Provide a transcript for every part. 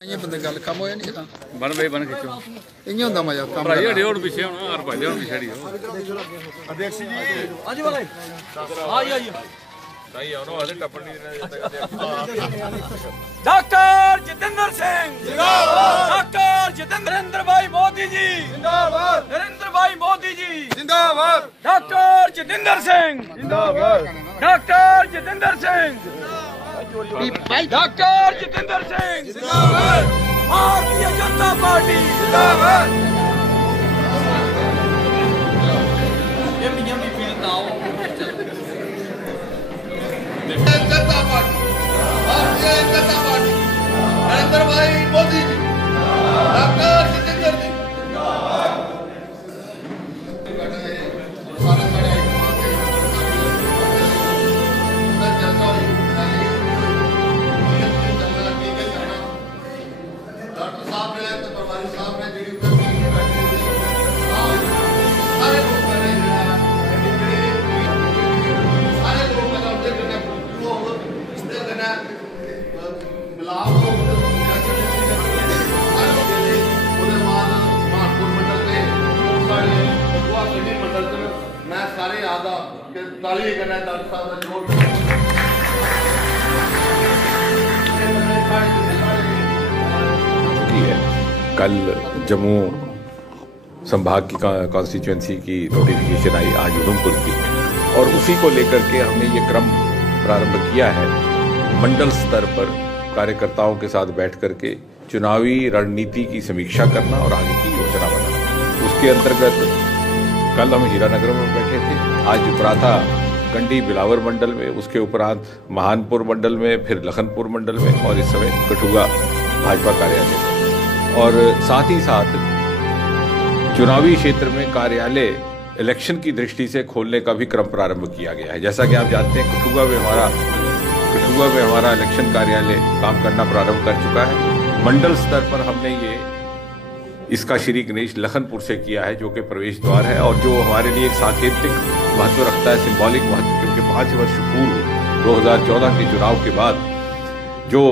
ये बंदे गल कम होया नहीं था बन भाई बन खिचो इयां होंदा मजा कम भाई अड़े और पीछे होना और भाई और पीछे हो अध्यक्ष जी हाँ जी भाई आइए सही है ना वाले टप्पड़ नहीं डॉक्टर जितेंद्र सिंह जिंदाबाद। डॉक्टर जितेंद्र भाई मोदी जी जिंदाबाद। नरेंद्र भाई मोदी जी जिंदाबाद। डॉक्टर जितेंद्र सिंह जिंदाबाद। डॉक्टर जितेंद्र सिंह डॉक्टर जितेंद्र सिंह जिंदाबाद। भारतीय जनता पार्टी जिंदाबाद। ये मियां भी फील्ड आओ जनता पार्टी भारतीय जनता पार्टी नरेंद्र भाई मोदी जी डॉक्टर जितेंद्र जी डॉक्टर साहब ने तो प्रभारी साहब ने जी सारे लोग मैं सारे आदा के ताली करना डॉक्टर साहब का जोर की है। कल जम्मू संभाग की कॉन्स्टिट्यूंसी की नोटिफिकेशन आई आज उधमपुर की, और उसी को लेकर के हमने ये क्रम प्रारंभ किया है मंडल स्तर पर कार्यकर्ताओं के साथ बैठ करके चुनावी रणनीति की समीक्षा करना और आगे की योजना बनाना। उसके अंतर्गत कल हम हीरानगर में बैठे थे, आज प्रातः कंडी बिलावर मंडल में, उसके उपरांत महानपुर मंडल में, फिर लखनपुर मंडल में और इस समय कठुआ भाजपा कार्यालय में। और साथ ही साथ चुनावी क्षेत्र में कार्यालय इलेक्शन की दृष्टि से खोलने का भी क्रम प्रारंभ किया गया है। जैसा कि आप जानते हैं कठुआ में हमारा इलेक्शन कार्यालय काम करना प्रारंभ कर चुका है। मंडल स्तर पर हमने ये इसका श्री गणेश लखनपुर से किया है, जो कि प्रवेश द्वार है और जो हमारे लिए एक सांकेतिक महत्व रखता है, सिंबॉलिक महत्व, क्योंकि 5 वर्ष पूर्व 2014 के चुनाव के बाद जो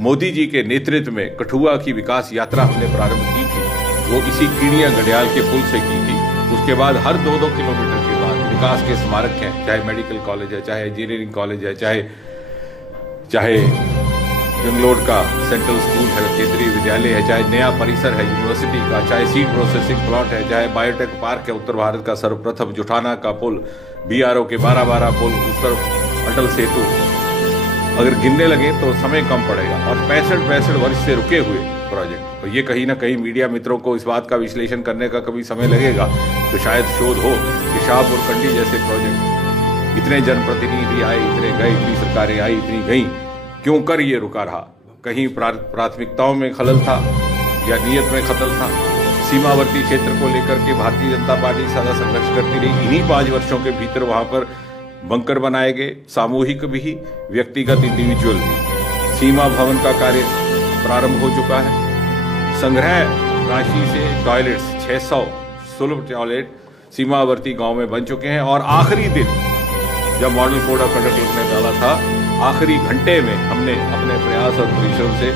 मोदी जी के नेतृत्व में कठुआ की विकास यात्रा हमने प्रारंभ की थी, वो इसी कीड़िया घड़ियाल के पुल से की थी। उसके बाद हर 2-2 किलोमीटर के बाद विकास के स्मारक हैं, चाहे मेडिकल कॉलेज है, चाहे इंजीनियरिंग कॉलेज है, चाहे जंगलोड का सेंट्रल स्कूल है, केंद्रीय विद्यालय है, चाहे नया परिसर है यूनिवर्सिटी का, चाहे सीड प्रोसेसिंग प्लॉट है, चाहे बायोटेक पार्क है, उत्तर भारत का सर्वप्रथम जुठाना का पुल, BRO के 12 पुल, उस तरफ अटल सेतु, अगर गिनने लगे तो समय कम पड़ेगा। और 65 वर्ष से रुके हुए प्रोजेक्ट, और ये कहीं ना कहीं मीडिया मित्रों को इस बात का विश्लेषण करने का कभी समय लगेगा तो शायद शोध हो कि शाहपुर कंडी जैसे प्रोजेक्ट, इतने जनप्रतिनिधि आए, इतने गए, इतनी सरकारें आई, इतनी गई, क्यों कर ये रुका रहा? कहीं प्राथमिकताओं में खलल था या नीयत में खतल था? सीमावर्ती क्षेत्र को लेकर के भारतीय जनता पार्टी सदा संघर्ष करती रही। इन्हीं 5 वर्षों के भीतर वहां पर बंकर बनाए गए, सामूहिक भी, व्यक्तिगत इंडिविजुअल भी। सीमा भवन का कार्य प्रारंभ हो चुका है। संग्रह राशि से टॉयलेट्स 600 सुलभ टॉयलेट सीमावर्ती गांव में बन चुके हैं। और आखिरी दिन जब मॉडल कोड ऑफ कंडक्ट ने डाला था, आखिरी घंटे में हमने अपने प्रयास और परिश्रम से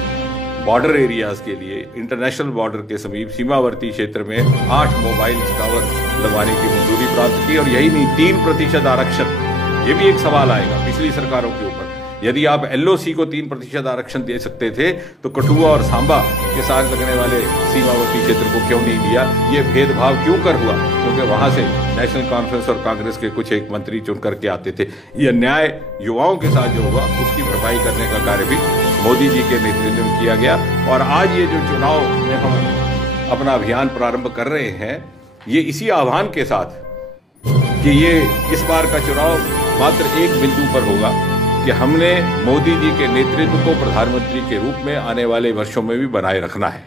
बॉर्डर एरियाज के लिए, इंटरनेशनल बॉर्डर के समीप सीमावर्ती क्षेत्र में 8 मोबाइल टावर लगवाने की मंजूरी प्राप्त की। और यही नहीं, 3% आरक्षण, ये भी एक सवाल आएगा पिछली सरकारों के ऊपर। यदि आप LOC को 3% आरक्षण दे सकते थे तो कठुआ और सांबा के साथ लगने वाले सीमावर्ती क्षेत्र को क्यों नहीं दिया? ये भेदभाव क्यों कर हुआ? क्योंकि वहां से नेशनल कॉन्फ्रेंस और कांग्रेस के कुछ एक मंत्री चुन करके आते थे। ये अन्याय युवाओं के साथ जो हुआ उसकी भरपाई करने का कार्य भी मोदी जी के नेतृत्व में किया गया। और आज ये जो चुनाव में हम अपना अभियान प्रारंभ कर रहे हैं, ये इसी आह्वान के साथ कि ये इस बार का चुनाव मात्र एक बिंदु पर होगा कि हमने मोदी जी के नेतृत्व को प्रधानमंत्री के रूप में आने वाले वर्षों में भी बनाए रखना है।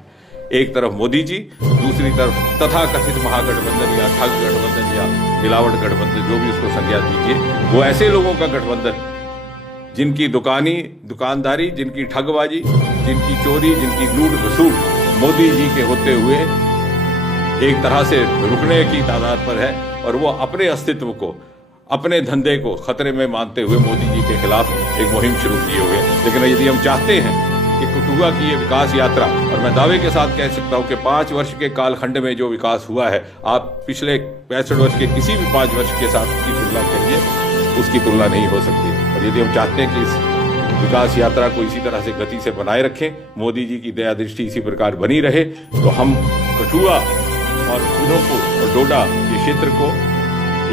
एक तरफ मोदी जी, दूसरी तरफ तथाकथित महागठबंधन या ठग गठबंधन या मिलावट गठबंधन, जो भी उसको संज्ञा दीजिए, वो ऐसे लोगों का गठबंधन जिनकी दुकानदारी, जिनकी ठगबाजी, जिनकी चोरी, जिनकी लूट घसूट मोदी जी के होते हुए एक तरह से रुकने की तादाद पर है। और वो अपने अस्तित्व को, अपने धंधे को खतरे में मानते हुए मोदी जी के खिलाफ एक मुहिम शुरू किए हुए। लेकिन यदि हम चाहते हैं कि कठुआ की ये विकास यात्रा, और मैं दावे के साथ कह सकता हूं कि 5 वर्ष के कालखंड में जो विकास हुआ है, आप पिछले 65 वर्ष के किसी भी 5 वर्ष के साथ उसकी तुलना करिए, उसकी तुलना नहीं हो सकती। और यदि हम चाहते हैं कि इस विकास यात्रा को इसी तरह से गति से बनाए रखें, मोदी जी की दया दृष्टि इसी प्रकार बनी रहे, तो हम कठुआ और उधमपुर और डोडा ये क्षेत्र को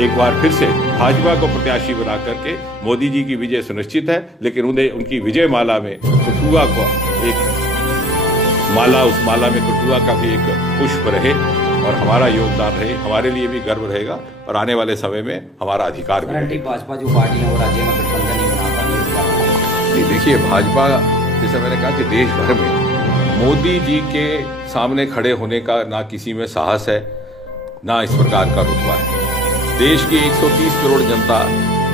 एक बार फिर से भाजपा को प्रत्याशी बना करके मोदी जी की विजय सुनिश्चित है, लेकिन उन्हें उनकी विजय माला में कठुआ को एक माला, उस माला में कठुआ का भी एक पुष्प रहे और हमारा योगदान रहे, हमारे लिए भी गर्व रहेगा और आने वाले समय में हमारा अधिकार भी रहेगा। भाजपा जो पार्टी है वो राज्य में गठबंधन नहीं बना पा रही। देखिए, भाजपा, जैसे मैंने कहा कि देश भर में मोदी जी के सामने खड़े होने का ना किसी में साहस है, ना इस प्रकार का रुतबा है। देश की 130 करोड़ जनता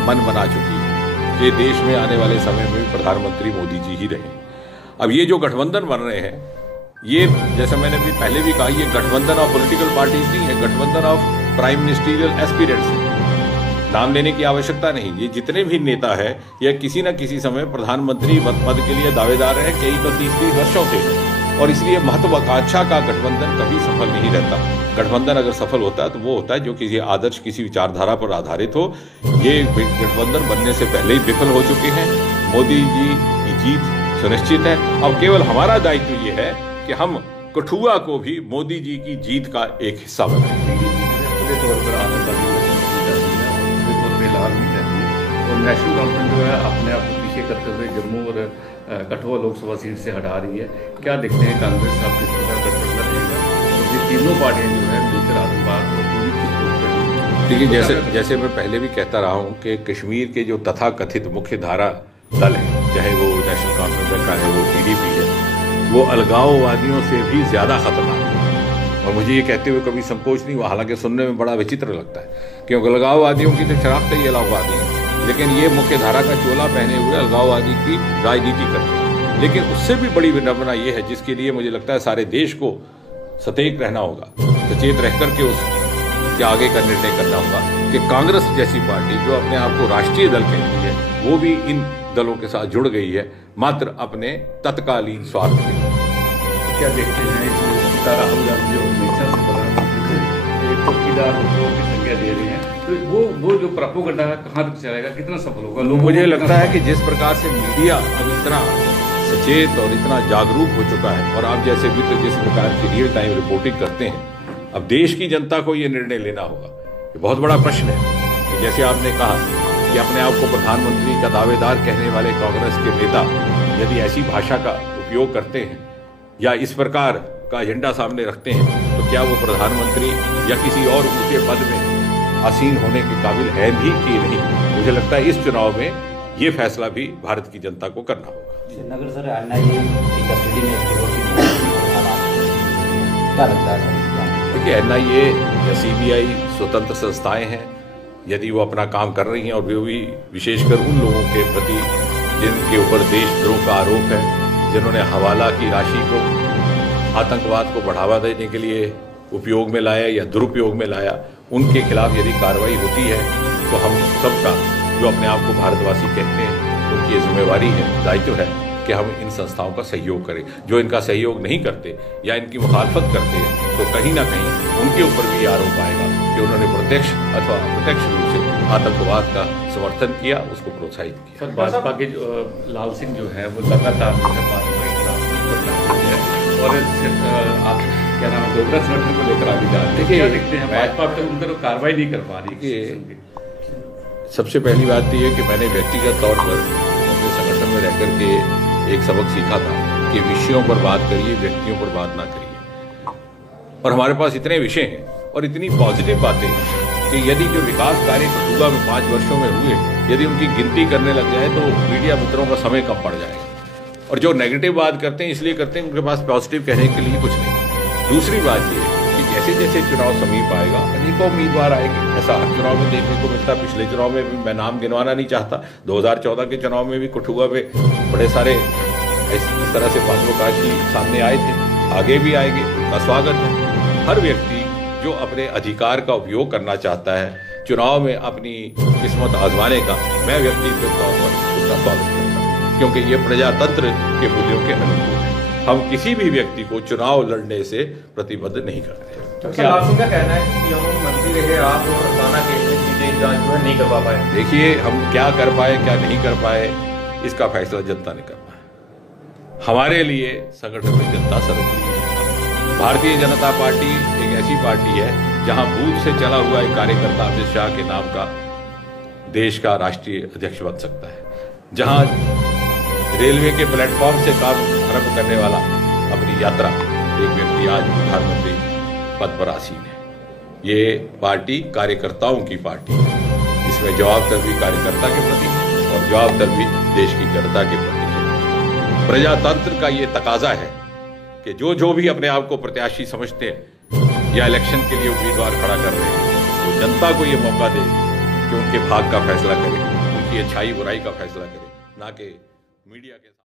मन बना चुकी है कि देश में आने वाले समय में प्रधानमंत्री मोदी जी ही रहे। अब ये जो गठबंधन बन रहे हैं, ये जैसा मैंने भी पहले भी कहा, ये गठबंधन ऑफ पॉलिटिकल पार्टीज नहीं है, गठबंधन ऑफ प्राइम मिनिस्टरियल एस्पिरेंट्स है। नाम लेने की आवश्यकता नहीं, ये जितने भी नेता है या किसी न किसी समय प्रधानमंत्री पद के लिए दावेदार है, कई तो 30-30 वर्षों से, और इसलिए महत्वाकांक्षा का गठबंधन कभी सफल नहीं रहता। गठबंधन अगर सफल होता है तो वो होता है जो किसी आदर्श, किसी विचारधारा पर आधारित हो। ये गठबंधन बनने से पहले ही विफल हो चुके हैं। मोदी जी की जीत सुनिश्चित है। अब केवल हमारा दायित्व ये है कि हम कठुआ को भी मोदी जी की जीत का एक हिस्सा बनाएं। खुले तौर पर आतंकवादी लाभ नहीं करती है और नेशनल कॉन्फ्रेंस जो है अपने आप को पीछे करते हुए जम्मू और कठुआ लोकसभा सीट से हटा रही है। क्या देखते हैं कांग्रेस आप किस प्रकार गठबंधन रहेगा? तो ये तीनों पार्टियां जो है मिलकर आतंकवाद को पूरी चीज। देखिए, जैसे मैं पहले भी कहता रहा हूँ कि कश्मीर के जो तथाकथित मुख्य धारा दल है, चाहे वो नेशनल कॉन्फ्रेंस का है, वो PDP है, वो अलगाववादियों से भी ज्यादा खतरनाक है। और मुझे ये कहते हुए कभी संकोच नहीं हुआ, हालांकि सुनने में बड़ा विचित्र लगता है, क्योंकि अलगाववादियों की तो शराफत ही अलगाववादी है, लेकिन ये मुख्य धारा का चोला पहने हुए अलगाववादी की राजनीति करते हैं। लेकिन उससे भी बड़ी विडंबना ये है, जिसके लिए मुझे लगता है सारे देश को सतर्क रहना होगा, सचेत रह करके उसके आगे का निर्णय करना होगा कि कांग्रेस जैसी पार्टी जो अपने आप को राष्ट्रीय दल कहती है, वो भी इन दलों के साथ जुड़ गई है मात्र अपने तत्कालीन स्वार्थ के लिए। क्या देखते हैं राहुल गांधी जो हमेशा से प्रधानमंत्री से एक चौकीदार की संज्ञा दे रहे हैं, तो वो जो प्रोपेगेंडा है कहाँ तक चलेगा, कितना सफल होगा? मुझे लगता है कि जिस प्रकार से मीडिया अब इतना सचेत और इतना जागरूक हो चुका है, और आप जैसे मित्र जिस प्रकार की रियल टाइम रिपोर्टिंग करते हैं, अब देश की जनता को ये निर्णय लेना होगा। ये बहुत बड़ा प्रश्न है कि जैसे आपने कहा कि अपने आप को प्रधानमंत्री का दावेदार कहने वाले कांग्रेस के नेता यदि ऐसी भाषा का उपयोग करते हैं या इस प्रकार का एजेंडा सामने रखते हैं, तो क्या वो प्रधानमंत्री या किसी और ऊंचे पद में आसीन होने के काबिल है भी कि नहीं? मुझे लगता है इस चुनाव में ये फैसला भी भारत की जनता को करना होगा। नगर सर, NIA की कस्टडी में क्या लगता है सर? देखिए, NIA या CBI स्वतंत्र संस्थाएं हैं। यदि वो अपना काम कर रही हैं, और वो भी विशेषकर उन लोगों के प्रति जिनके ऊपर देशद्रोह का आरोप है, जिन्होंने हवाला की राशि को आतंकवाद को बढ़ावा देने के लिए उपयोग में लाया या दुरुपयोग में लाया, उनके खिलाफ यदि कार्रवाई होती है तो हम सबका, जो अपने आप को भारतवासी कहते हैं, उनकी ये जिम्मेवारी है, दायित्व है कि हम इन संस्थाओं का सहयोग करें। जो इनका सहयोग नहीं करते या इनकी मुखालफत करते हैं, तो कहीं ना कहीं उनके ऊपर भी आरोप आएगा कि उन्होंने प्रत्यक्ष अथवा अप्रत्यक्ष रूप से आतंकवाद का समर्थन किया, उसको प्रोत्साहित किया। सर, भाजपा के लाल सिंह जो है वो लगातार जो है भाजपा के खिलाफ और आप क्या नाम है, डोगरा संगठन को लेकर आगे जा रहे हैं। क्या देखते हैं भाजपा अब तक उन पर कार्रवाई नहीं कर पा रही? सबसे पहली बात तो ये कि मैंने व्यक्तिगत तौर पर अपने संगठन में रह करके एक सबक सीखा था कि विषयों पर बात करिए, व्यक्तियों पर बात ना करिए। और हमारे पास इतने विषय हैं और इतनी पॉजिटिव बातें कि यदि जो विकास कार्य कठुआ में 5 वर्षों में हुए, यदि उनकी गिनती करने लग जाए तो मीडिया मित्रों का समय कम पड़ जाएगा। और जो नेगेटिव बात करते हैं इसलिए करते हैं उनके पास पॉजिटिव कहने के लिए कुछ नहीं। दूसरी बात ये कि जैसे जैसे चुनाव समीप आएगा, अनेकों उम्मीदवार आएंगे। ऐसा हर चुनाव में देखने को मिलता। पिछले चुनाव में भी मैं नाम गिनवाना नहीं चाहता, 2014 के चुनाव में भी कठुआ में बड़े सारे इस तरह से महत्वाकांक्षी सामने आए थे, आगे भी आएंगे, उनका स्वागत है। हर व्यक्ति जो अपने अधिकार का उपयोग करना चाहता है चुनाव में अपनी किस्मत आजमाने का, मैं व्यक्तिगत तौर पर उसका स्वागत करता हूँ। क्योंकि ये प्रजातंत्र के मूल्यों के अनुकूल है। हम किसी भी व्यक्ति को चुनाव लड़ने से प्रतिबद्ध नहीं करते। आपको क्या कहना है कि हम मंत्री रहे आप और राणा केस में सीधे जांच जो है नहीं करवा पाए? देखिए, हम क्या कर पाए क्या नहीं कर पाए इसका फैसला जनता ने करना है। हमारे लिए संगठन में जनता सर्वोपरि है। भारतीय जनता पार्टी एक ऐसी पार्टी है जहां बूथ से चला हुआ एक कार्यकर्ता अमित शाह के नाम का देश का राष्ट्रीय अध्यक्ष बन सकता है, जहां रेलवे के प्लेटफॉर्म से काम आरंभ करने वाला अपनी यात्रा एक व्यक्ति आज प्रधानमंत्री पद पर आसीन है। ये पार्टी कार्यकर्ताओं की पार्टी है। इसमें जवाबतलबी कार्यकर्ता के प्रति है और जवाबतलबी देश की जनता के प्रति है। प्रजातंत्र का ये तकाजा है कि जो भी अपने आप को प्रत्याशी समझते हैं या इलेक्शन के लिए उम्मीदवार खड़ा कर रहे हैं, वो जनता को ये मौका दे कि उनके भाग का फैसला करे, उनकी अच्छाई बुराई का फैसला करे, ना कि मीडिया के